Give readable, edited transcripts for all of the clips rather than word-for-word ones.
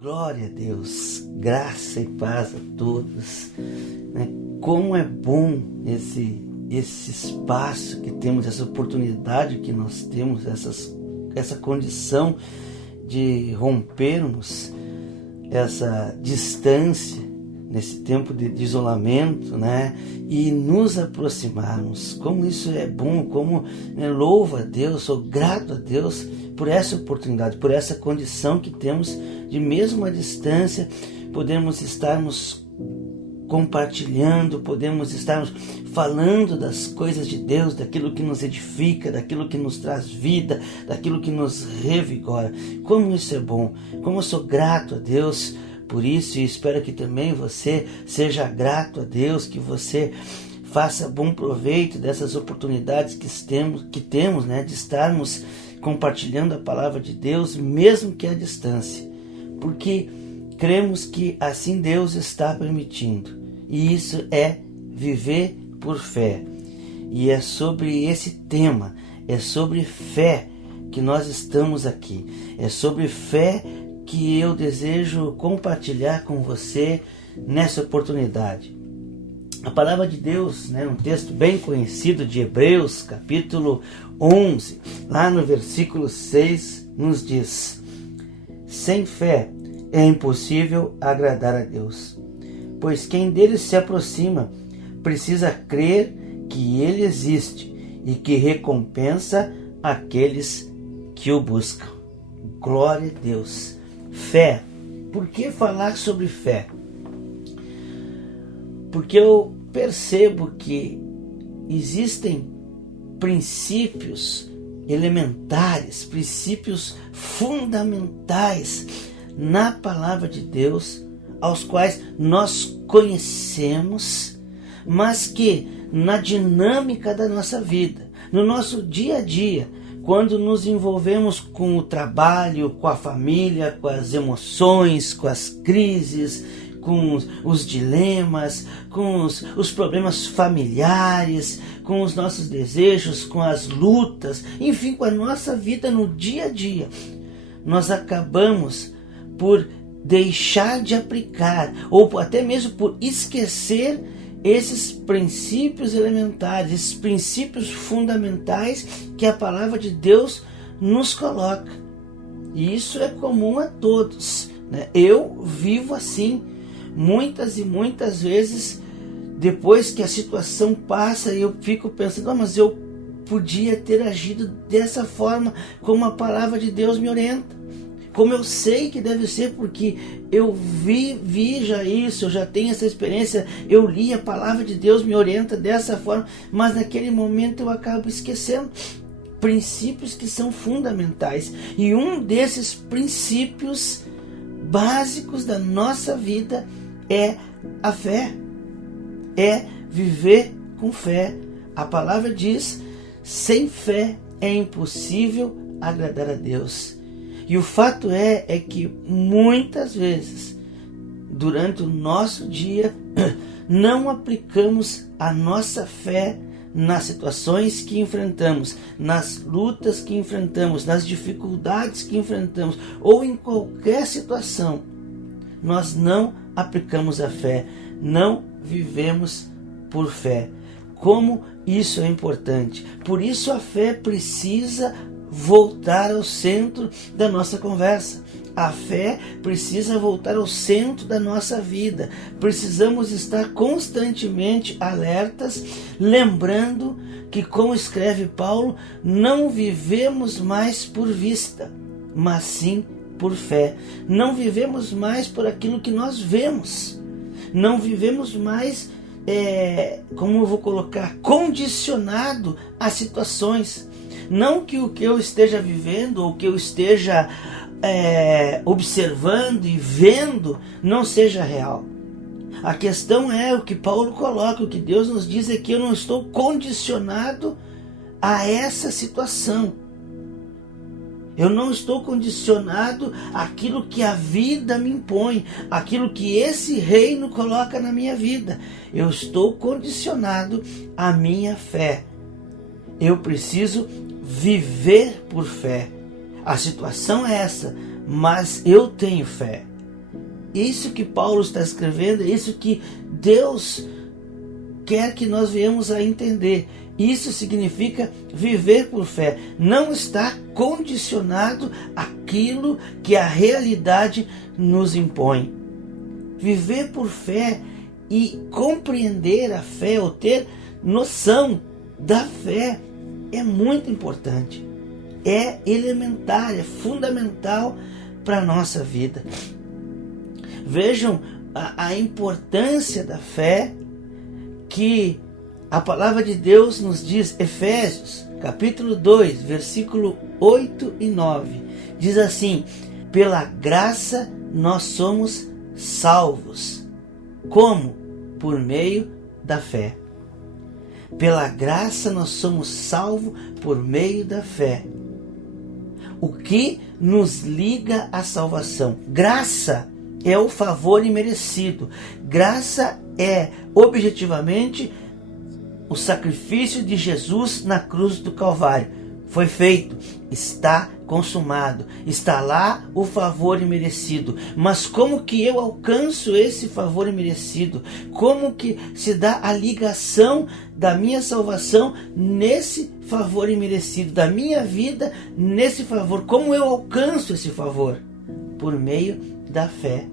Glória a Deus, graça e paz a todos. Como é bom esse espaço que temos, essa oportunidade que nós temos, essa condição de rompermos essa distância nesse tempo de isolamento, e nos aproximarmos. Como isso é bom, como louvo a Deus, sou grato a Deus por essa oportunidade, por essa condição que temos de mesmo à distância, podemos estarmos compartilhando, podemos estarmos falando das coisas de Deus, daquilo que nos edifica, daquilo que nos traz vida, daquilo que nos revigora. Como isso é bom, como eu sou grato a Deus por isso, e espero que também você seja grato a Deus, que você faça bom proveito dessas oportunidades que temos, de estarmos compartilhando a palavra de Deus, mesmo que à distância, porque cremos que assim Deus está permitindo, e isso é viver por fé. E é sobre esse tema, é sobre fé que nós estamos aqui, é sobre fé que eu desejo compartilhar com você nessa oportunidade. A palavra de Deus, um texto bem conhecido de Hebreus, capítulo 11, lá no versículo 6, nos diz: sem fé é impossível agradar a Deus, pois quem dele se aproxima precisa crer que ele existe e que recompensa aqueles que o buscam. Glória a Deus. Fé. Por que falar sobre fé? Porque eu percebo que existem princípios elementares, princípios fundamentais na palavra de Deus, aos quais nós conhecemos, mas que na dinâmica da nossa vida, no nosso dia a dia, quando nos envolvemos com o trabalho, com a família, com as emoções, com as crises, com os dilemas, com os problemas familiares, com os nossos desejos, com as lutas, enfim, com a nossa vida no dia a dia, nós acabamos por deixar de aplicar, ou até mesmo por esquecer esses princípios elementares, esses princípios fundamentais que a palavra de Deus nos coloca. E isso é comum a todos, Eu vivo assim, muitas e muitas vezes, depois que a situação passa, eu fico pensando, mas eu podia ter agido dessa forma, como a palavra de Deus me orienta. Como eu sei que deve ser, porque eu vi já isso, eu já tenho essa experiência, eu li a palavra de Deus, me orienta dessa forma, mas naquele momento eu acabo esquecendo princípios que são fundamentais. E um desses princípios básicos da nossa vida é a fé, é viver com fé. A palavra diz: sem fé é impossível agradar a Deus. E o fato é que muitas vezes, durante o nosso dia, não aplicamos a nossa fé nas situações que enfrentamos, nas lutas que enfrentamos, nas dificuldades que enfrentamos, ou em qualquer situação. Nós não aplicamos a fé, não vivemos por fé. Como isso é importante. Por isso a fé precisa voltar ao centro da nossa conversa. A fé precisa voltar ao centro da nossa vida. Precisamos estar constantemente alertas, lembrando que, como escreve Paulo, não vivemos mais por vista, mas sim por fé. Não vivemos mais por aquilo que nós vemos. Não vivemos mais, como eu vou colocar, condicionado a situações. Não que o que eu esteja vivendo, ou que eu esteja observando e vendo, não seja real. A questão é o que Paulo coloca, o que Deus nos diz é que eu não estou condicionado a essa situação. Eu não estou condicionado àquilo que a vida me impõe, àquilo que esse reino coloca na minha vida. Eu estou condicionado à minha fé. Eu preciso viver por fé. A situação é essa, mas eu tenho fé. isso que Paulo está escrevendo, é isso que Deus quer que nós venhamos a entender. Isso significa viver por fé. Não está condicionado àquilo que a realidade nos impõe. Viver por fé e compreender a fé, ou ter noção da fé, é muito importante. É elementar, é fundamental para a nossa vida. Vejam a importância da fé que a palavra de Deus nos diz. Efésios, capítulo 2, versículo 8 e 9. Diz assim: pela graça nós somos salvos. Como? Por meio da fé. Pela graça nós somos salvos por meio da fé. O que nos liga à salvação? Graça é o favor imerecido. Graça é, objetivamente, o sacrifício de Jesus na cruz do Calvário. Foi feito, está consumado, está lá o favor imerecido. Mas como que eu alcanço esse favor imerecido? Como que se dá a ligação da minha salvação nesse favor imerecido, da minha vida nesse favor? Como eu alcanço esse favor? Por meio da fé,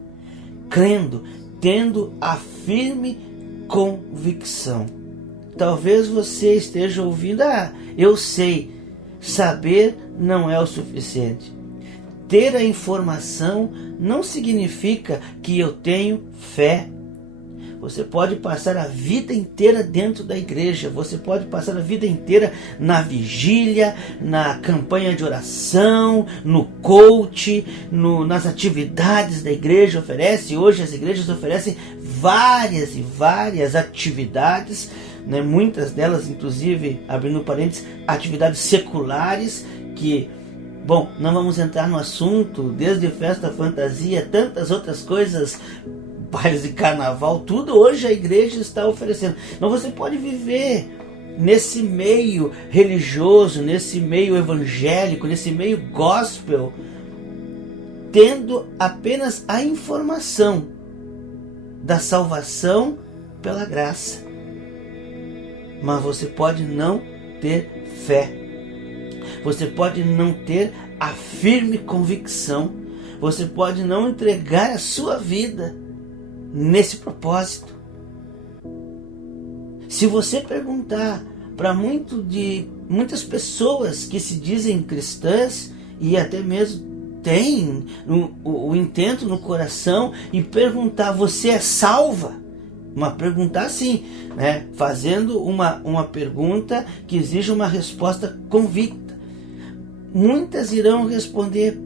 crendo, tendo a firme convicção. Talvez você esteja ouvindo: eu sei. Saber não é o suficiente. Ter a informação não significa que eu tenho fé. Você pode passar a vida inteira dentro da igreja, você pode passar a vida inteira na vigília, na campanha de oração, no coach, nas atividades da igreja. Hoje as igrejas oferecem várias e várias atividades, né? Muitas delas, inclusive, abrindo parênteses, atividades seculares que, bom, não vamos entrar no assunto, desde festa, fantasia, tantas outras coisas, bailes de carnaval, tudo hoje a igreja está oferecendo. Mas você pode viver nesse meio religioso, nesse meio evangélico, nesse meio gospel, tendo apenas a informação da salvação pela graça. Mas você pode não ter fé. Você pode não ter a firme convicção. Você pode não entregar a sua vida nesse propósito. Se você perguntar para muitas pessoas que se dizem cristãs e até mesmo têm o intento no coração, e perguntar: você é salva? Uma pergunta assim, né? Fazendo uma pergunta que exige uma resposta convicta. Muitas irão responder: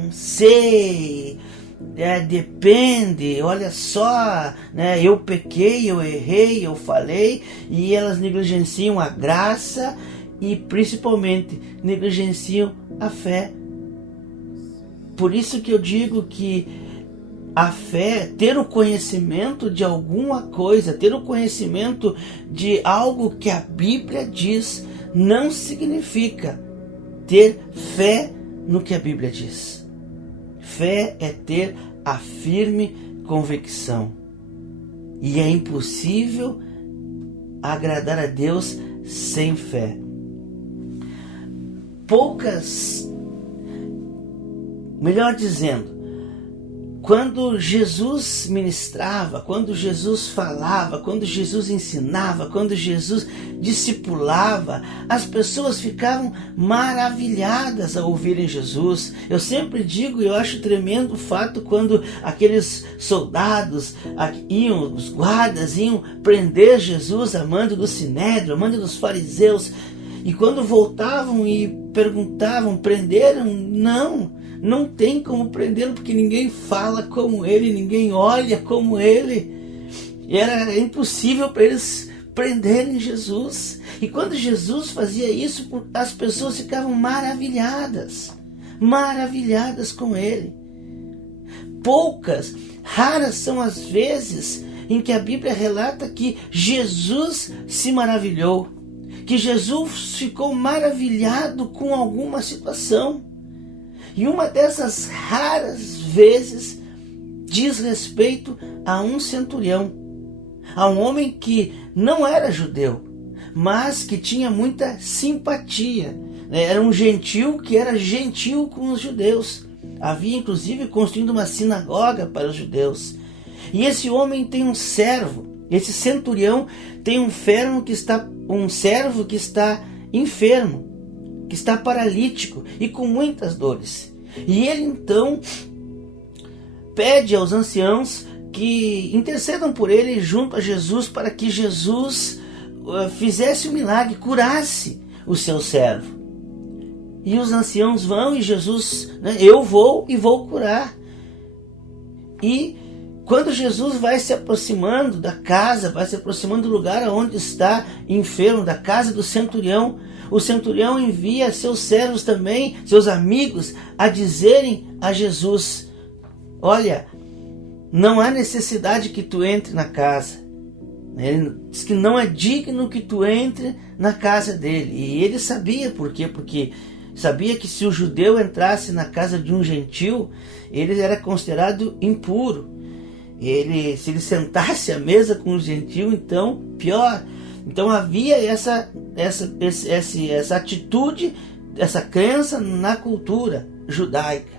não sei, depende, olha só, né? Eu pequei, eu errei, eu falei. E elas negligenciam a graça e principalmente negligenciam a fé. Por isso que eu digo que a fé, ter o conhecimento de alguma coisa, ter o conhecimento de algo que a Bíblia diz, não significa ter fé no que a Bíblia diz. Fé é ter a firme convicção. E é impossível agradar a Deus sem fé. Melhor dizendo, quando Jesus ministrava, quando Jesus falava, quando Jesus ensinava, quando Jesus discipulava, as pessoas ficavam maravilhadas ao ouvirem Jesus. Eu sempre digo, eu acho tremendo o fato quando aqueles soldados os guardas iam prender Jesus a mando do Sinédrio, a mando dos fariseus, e quando voltavam e perguntavam: prenderam? Não tem como prendê-lo, porque ninguém fala como ele, ninguém olha como ele. E era impossível para eles prenderem Jesus. E quando Jesus fazia isso, as pessoas ficavam maravilhadas com ele. Raras são as vezes em que a Bíblia relata que Jesus se maravilhou, que Jesus ficou maravilhado com alguma situação. E uma dessas raras vezes diz respeito a um centurião, a um homem que não era judeu, mas que tinha muita simpatia. Era um gentil que era gentil com os judeus. Havia inclusive construído uma sinagoga para os judeus. E esse homem tem um servo. Esse centurião tem um servo que está enfermo, que está paralítico e com muitas dores. E ele então pede aos anciãos que intercedam por ele junto a Jesus, para que Jesus fizesse o milagre, curasse o seu servo. E os anciãos vão e Jesus, eu vou e vou curar. E quando Jesus vai se aproximando da casa, vai se aproximando do lugar onde está enfermo, da casa do centurião, o centurião envia seus servos também, seus amigos, a dizerem a Jesus: olha, não há necessidade que tu entre na casa. Ele diz que não é digno que tu entre na casa dele. E ele sabia por quê? Porque sabia que se o judeu entrasse na casa de um gentil, ele era considerado impuro. Se ele sentasse à mesa com o gentil, então pior. Então havia essa atitude, essa crença na cultura judaica.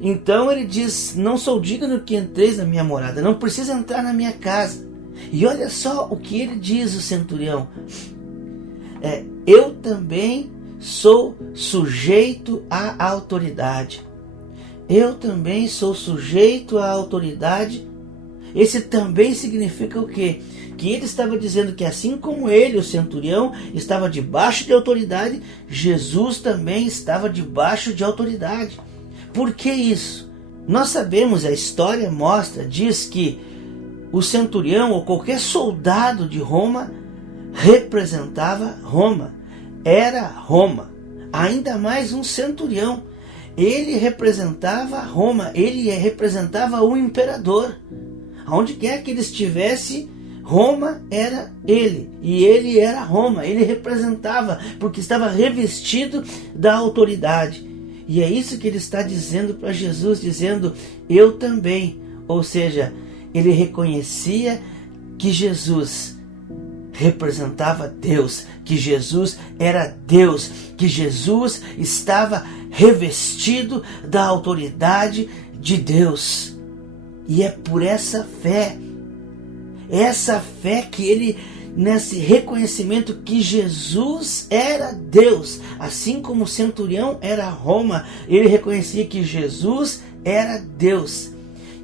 Então ele diz: não sou digno que entreis na minha morada, não precisa entrar na minha casa. E olha só o que ele diz, o centurião: eu também sou sujeito à autoridade. Eu também sou sujeito à autoridade. Esse também significa o quê? Que ele estava dizendo que assim como ele, o centurião, estava debaixo de autoridade, Jesus também estava debaixo de autoridade. Por que isso? Nós sabemos, a história mostra, diz que o centurião ou qualquer soldado de Roma representava Roma, era Roma. Ainda mais um centurião, ele representava Roma, ele representava o imperador. Aonde quer que ele estivesse, Roma era ele, e ele era Roma, ele representava, porque estava revestido da autoridade. E é isso que ele está dizendo para Jesus, dizendo: eu também. Ou seja, ele reconhecia que Jesus representava Deus, que Jesus era Deus, que Jesus estava revestido da autoridade de Deus. E é por essa fé que ele, nesse reconhecimento que Jesus era Deus, assim como o centurião era Roma, ele reconhecia que Jesus era Deus.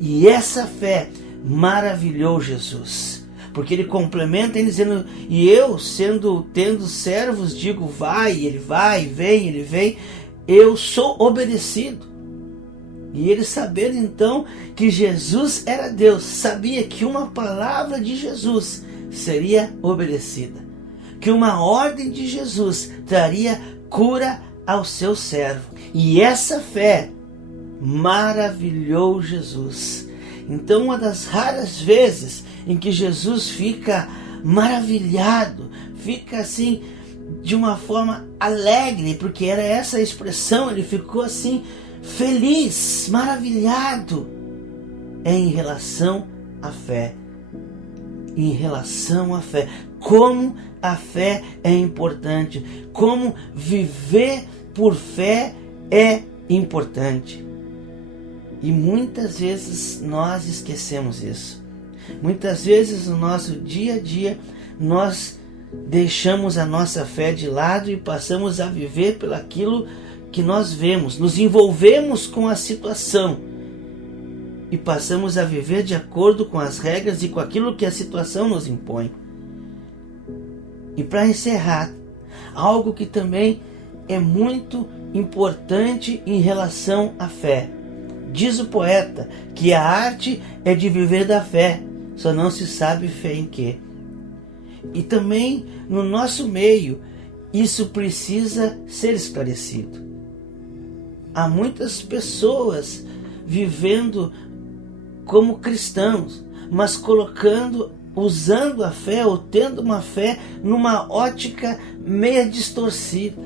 E essa fé maravilhou Jesus, porque ele complementa ele dizendo: e eu, tendo servos, digo vai, ele vai, vem, ele vem, eu sou obedecido. E ele, sabendo então que Jesus era Deus, sabia que uma palavra de Jesus seria obedecida, que uma ordem de Jesus traria cura ao seu servo. E essa fé maravilhou Jesus. Então, uma das raras vezes em que Jesus fica maravilhado, fica assim de uma forma alegre, porque era essa a expressão, ele ficou assim feliz, maravilhado, é em relação à fé. Em relação à fé, como a fé é importante, como viver por fé é importante. E muitas vezes nós esquecemos isso. Muitas vezes no nosso dia a dia nós deixamos a nossa fé de lado e passamos a viver pelo aquilo que nós vemos, nos envolvemos com a situação e passamos a viver de acordo com as regras e com aquilo que a situação nos impõe. E para encerrar, algo que também é muito importante em relação à fé. Diz o poeta que a arte é de viver da fé, só não se sabe fé em quê. E também no nosso meio isso precisa ser esclarecido. Há muitas pessoas vivendo como cristãos, mas usando a fé ou tendo uma fé numa ótica meio distorcida.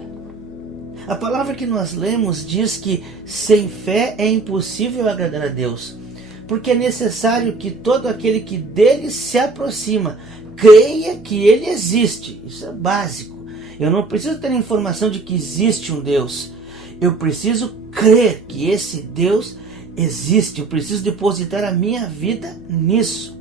A palavra que nós lemos diz que sem fé é impossível agradar a Deus, porque é necessário que todo aquele que dele se aproxima creia que ele existe. Isso é básico. Eu não preciso ter a informação de que existe um Deus. Eu preciso crer que esse Deus existe. Eu preciso depositar a minha vida nisso.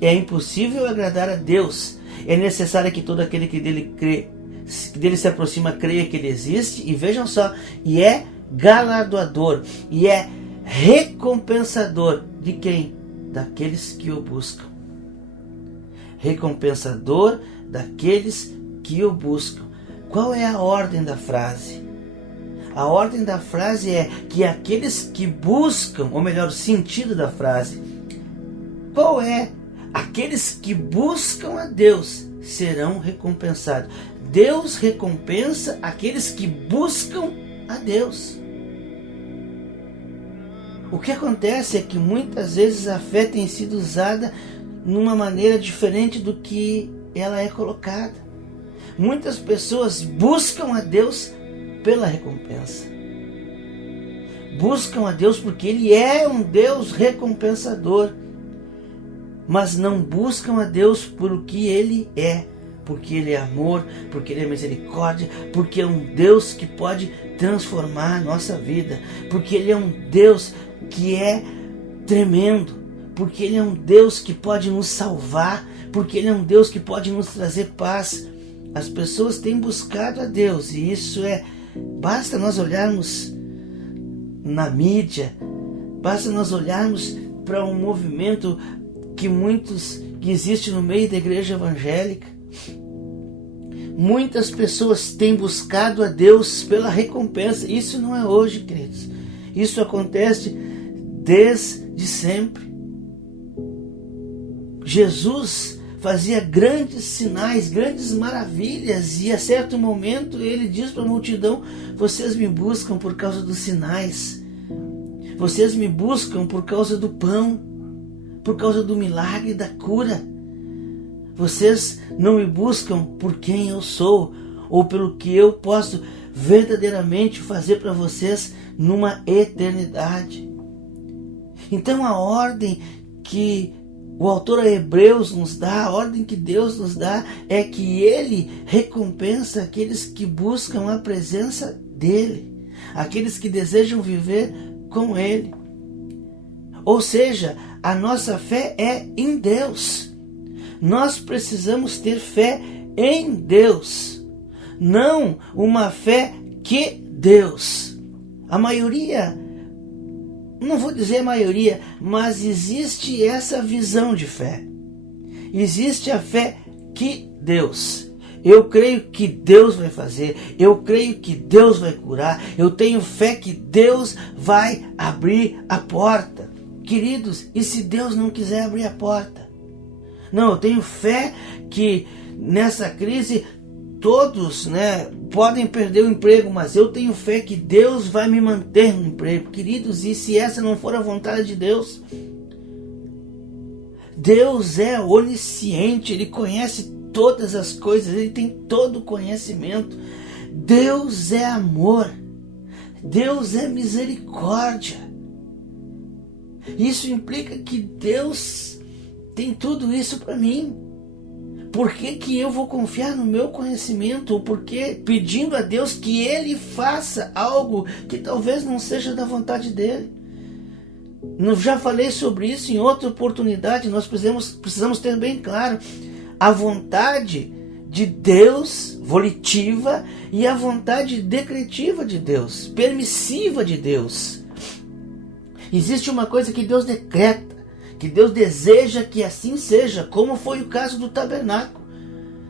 É impossível agradar a Deus. É necessário que todo aquele que dele se aproxima creia que ele existe. E vejam só, e é galardoador, e é recompensador de quem? Daqueles que o buscam. Recompensador daqueles que o buscam. Qual é a ordem da frase? A ordem da frase é que aqueles que buscam, ou melhor, o sentido da frase, qual é? Aqueles que buscam a Deus serão recompensados. Deus recompensa aqueles que buscam a Deus. O que acontece é que muitas vezes a fé tem sido usada numa maneira diferente do que ela é colocada. Muitas pessoas buscam a Deus pela recompensa. Buscam a Deus porque Ele é um Deus recompensador. Mas não buscam a Deus por o que Ele é. Porque Ele é amor, porque Ele é misericórdia, porque é um Deus que pode transformar a nossa vida. Porque Ele é um Deus que é tremendo. Porque Ele é um Deus que pode nos salvar. Porque Ele é um Deus que pode nos trazer paz. As pessoas têm buscado a Deus e isso basta nós olharmos na mídia, basta nós olharmos para um movimento que existe no meio da igreja evangélica. Muitas pessoas têm buscado a Deus pela recompensa. Isso não é hoje, queridos. Isso acontece desde sempre. Jesus fazia grandes sinais, grandes maravilhas, e a certo momento ele diz para a multidão: vocês me buscam por causa dos sinais, vocês me buscam por causa do pão, por causa do milagre da cura. Vocês não me buscam por quem eu sou, ou pelo que eu posso verdadeiramente fazer para vocês numa eternidade. Então a ordem que o autor a Hebreus nos dá, a ordem que Deus nos dá, é que Ele recompensa aqueles que buscam a presença dEle, aqueles que desejam viver com Ele. Ou seja, a nossa fé é em Deus. Nós precisamos ter fé em Deus, não uma fé que Deus. A maioria, não vou dizer a maioria, mas existe essa visão de fé. Existe a fé que Deus. Eu creio que Deus vai fazer, eu creio que Deus vai curar, eu tenho fé que Deus vai abrir a porta. Queridos, e se Deus não quiser abrir a porta? Não, eu tenho fé que nessa crise todos, podem perder o emprego, mas eu tenho fé que Deus vai me manter no emprego. Queridos, e se essa não for a vontade de Deus? Deus é onisciente, Ele conhece todas as coisas, Ele tem todo o conhecimento. Deus é amor, Deus é misericórdia. Isso implica que Deus tem tudo isso para mim. Por que eu vou confiar no meu conhecimento? Ou porque pedindo a Deus que Ele faça algo que talvez não seja da vontade dEle? Eu já falei sobre isso em outra oportunidade. Nós precisamos ter bem claro a vontade de Deus, volitiva, e a vontade decretiva de Deus, permissiva de Deus. Existe uma coisa que Deus decreta, que Deus deseja que assim seja, como foi o caso do tabernáculo.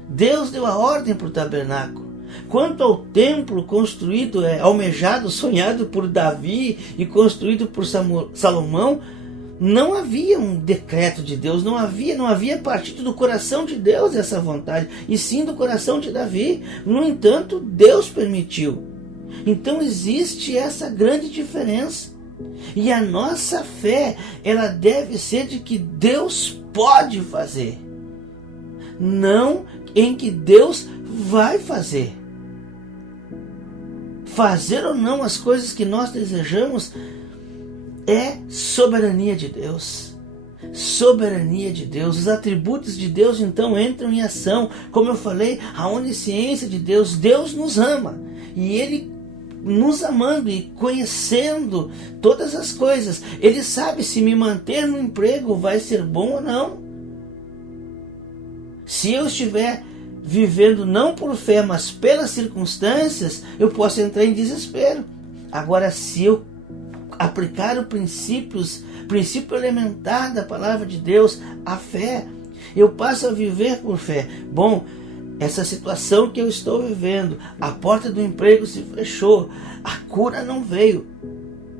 Deus deu a ordem para o tabernáculo. Quanto ao templo construído, almejado, sonhado por Davi e construído por Salomão, não havia um decreto de Deus, não havia partido do coração de Deus essa vontade, e sim do coração de Davi. No entanto, Deus permitiu. Então existe essa grande diferença. E a nossa fé, ela deve ser de que Deus pode fazer, não em que Deus vai fazer. Fazer ou não as coisas que nós desejamos é soberania de Deus. Soberania de Deus. Os atributos de Deus então entram em ação. Como eu falei, a onisciência de Deus. Deus nos ama. E Ele, nos amando e conhecendo todas as coisas, Ele sabe se me manter no emprego vai ser bom ou não. Se eu estiver vivendo não por fé, mas pelas circunstâncias, eu posso entrar em desespero. Agora, se eu aplicar o princípio elementar da palavra de Deus, a fé, eu passo a viver por fé. Bom, essa situação que eu estou vivendo, a porta do emprego se fechou, a cura não veio,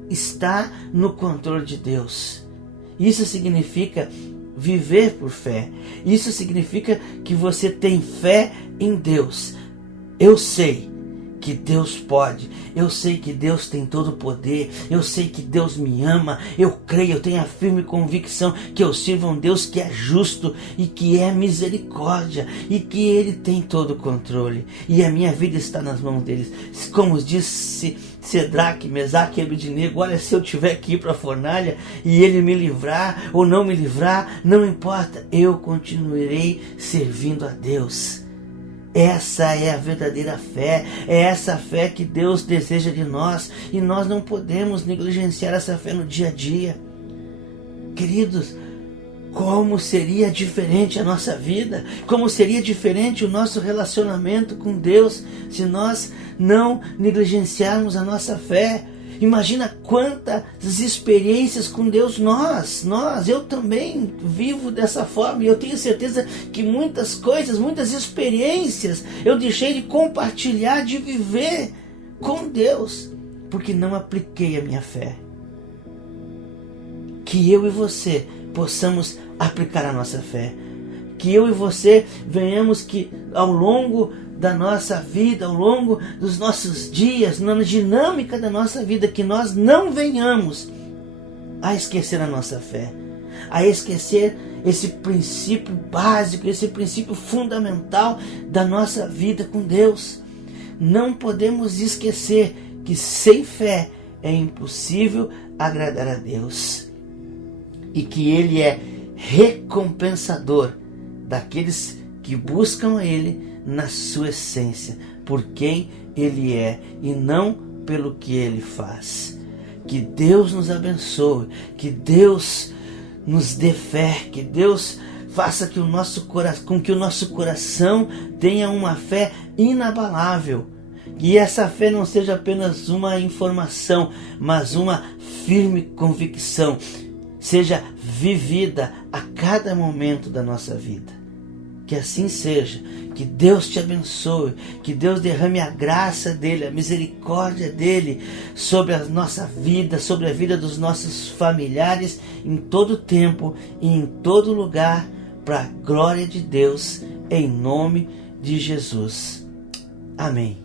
está no controle de Deus. Isso significa viver por fé. Isso significa que você tem fé em Deus. Eu sei que Deus pode, eu sei que Deus tem todo o poder, eu sei que Deus me ama, eu creio, eu tenho a firme convicção que eu sirvo a um Deus que é justo e que é misericórdia e que Ele tem todo o controle e a minha vida está nas mãos dele. Como disse Cedraque, Mesaque e Abednego, olha, se eu tiver que ir para a fornalha e Ele me livrar ou não me livrar, não importa, eu continuarei servindo a Deus. Essa é a verdadeira fé, é essa fé que Deus deseja de nós e nós não podemos negligenciar essa fé no dia a dia. Queridos, como seria diferente a nossa vida, como seria diferente o nosso relacionamento com Deus se nós não negligenciarmos a nossa fé. Imagina quantas experiências com Deus eu também vivo dessa forma e eu tenho certeza que muitas coisas, muitas experiências eu deixei de compartilhar, de viver com Deus, porque não apliquei a minha fé. Que eu e você possamos aplicar a nossa fé, que eu e você venhamos que ao longo da nossa vida, ao longo dos nossos dias, na dinâmica da nossa vida, que nós não venhamos a esquecer a nossa fé, a esquecer esse princípio básico, esse princípio fundamental da nossa vida com Deus. Não podemos esquecer que sem fé é impossível agradar a Deus e que Ele é recompensador daqueles que buscam Ele na sua essência, por quem Ele é e não pelo que Ele faz. Que Deus nos abençoe, que Deus nos dê fé, que Deus faça que com que o nosso coração tenha uma fé inabalável. Que essa fé não seja apenas uma informação, mas uma firme convicção, seja vivida a cada momento da nossa vida. Que assim seja, que Deus te abençoe, que Deus derrame a graça dEle, a misericórdia dEle sobre a nossa vida, sobre a vida dos nossos familiares, em todo tempo e em todo lugar, para a glória de Deus, em nome de Jesus. Amém.